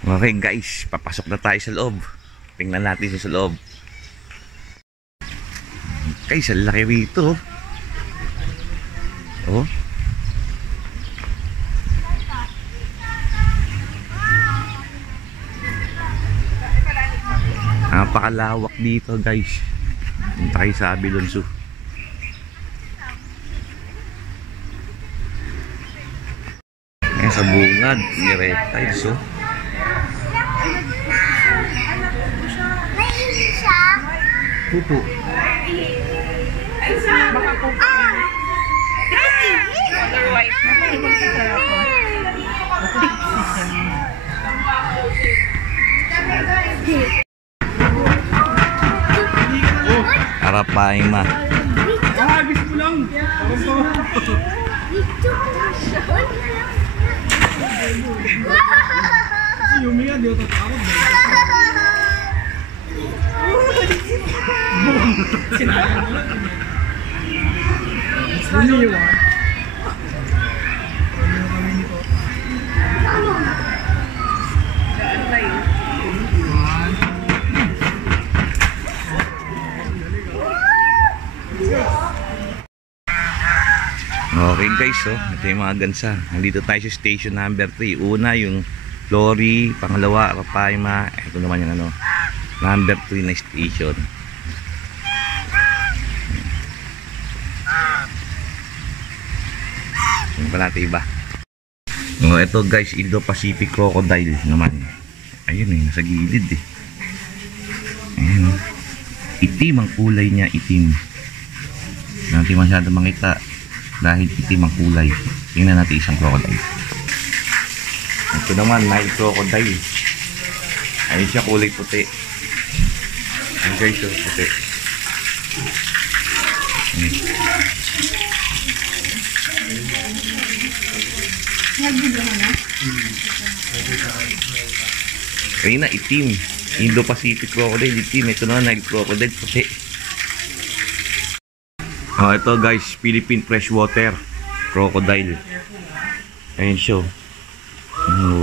Okay guys, papasok na tayo sa loob. Tingnan natin sa loob. Guys, ang laki rito. Oh. Napakalawak dito guys. Punta tayo sa Abilon Zoo. Ayan sa bungad ni Reptiles. Oh. Pupo. Arapain ma. Bis mo lang. Yumi nga, di ako tatakot. Sinayang mo lang. Siniwan. Kami nito. Okay guys, oh, ito yung mga gansa. Nandito tayo sa station number 3. Una yung Lori, pangalawa Arapaima. Ito naman yung ano, number 3 na station. Ano pa natin iba? Oh, ito guys, Indo-Pacific Crocodile naman. Ayun eh, nasa gilid eh. Ayun, itim ang kulay niya, itim. Hindi masyado makita dahil itim ang kulay. Tingnan natin isang crocodile. Ito naman, Nile crocodile. Ayun siya, kulay puti. Ayun guys, puti. Ayun na, itim. Indo-Pacific crocodile, itim. Ito naman, Nile crocodile, puti. Oh, ito guys, Philippine freshwater crocodile. Ayun siya.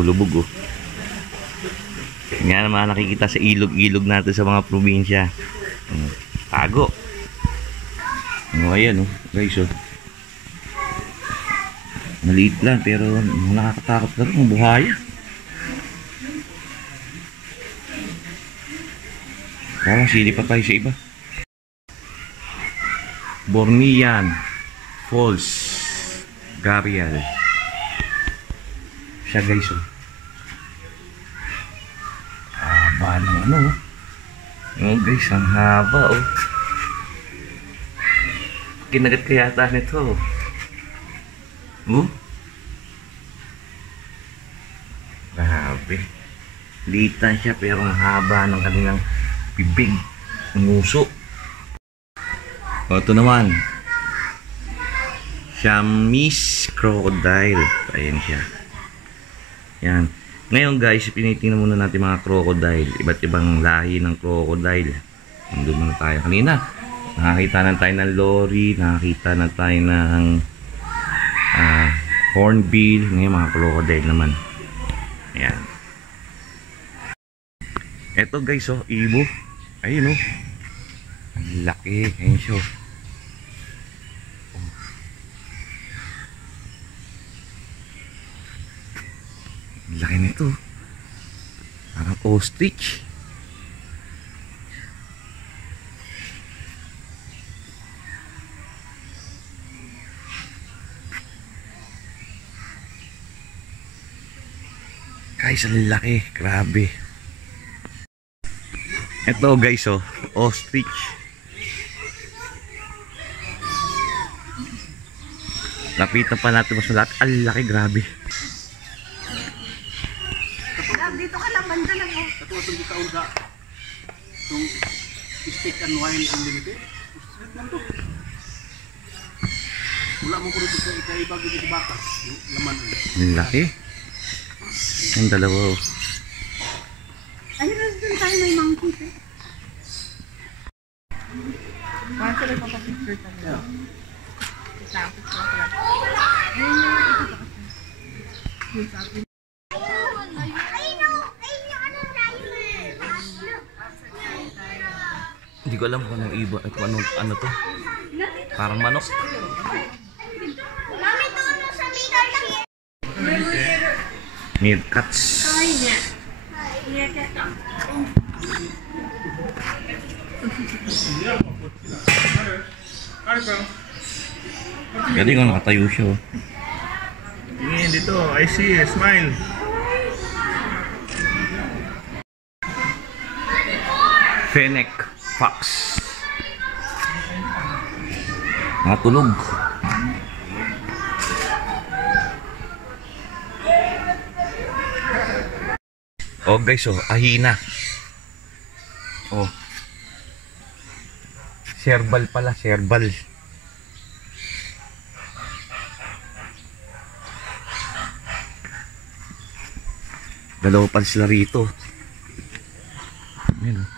Lubog oh. Yan naman nakikita sa ilog-ilog natin sa mga probinsya. Tago. Oh, ayan oh, guys oh. Maliit lang pero nakakatakot ka rin, buhaya. Parang sili pa tayo sa iba. Bornean Falls Gharial. Siya guys oh. Haba ng ano oh. Oh guys, ang haba oh. Kinagat kaya yata nito oh. Grabe. Litan siya pero ang haba ng kanilang bibig, nguso. O, ito naman, Siamese crocodile. Ayan siya. Yan. Ngayon guys, pinitingnan muna natin mga crocodile. Iba't ibang lahi ng crocodile. Nandun muna tayo kanina. Nakakita na tayo ng Lori. Nakakita na tayo ng hornbill. Ngayon mga crocodile naman. Ayan. Ito guys, oh, ibo. Ayun oh. Ang laki. Ayun siya. Ang laki nito. Parang ostrich. Guys, ang laki. Grabe. Ito guys, oh, ostrich. Lapitan pa natin mas malaki. Ang laki, grabe. Dito ka lang, banda lang oh. Katulad itong ikaon sa itong steak and wine unlimited. Wala mo ko dito sa ikaibag dito sa baka. Laman. Ang laki. Ang dalawa oh. Ayun na dun tayo may monkey eh. Bakit sila papapicture tayo? Tapos ko pala. Ayun na, ito pa kasi. Hindi ko alam kung anong iba, ano to. Parang manok. Mami, doon sa middle here. Meerkats. Galing kung nakatayo siya. Oh. Tingin dito, I see, smile. Fennec Fox. Natulog. Oh guys, oh, ahina. Oh. Serbal pala, serbal. Dalawa pa sila rito. Ayan, oh.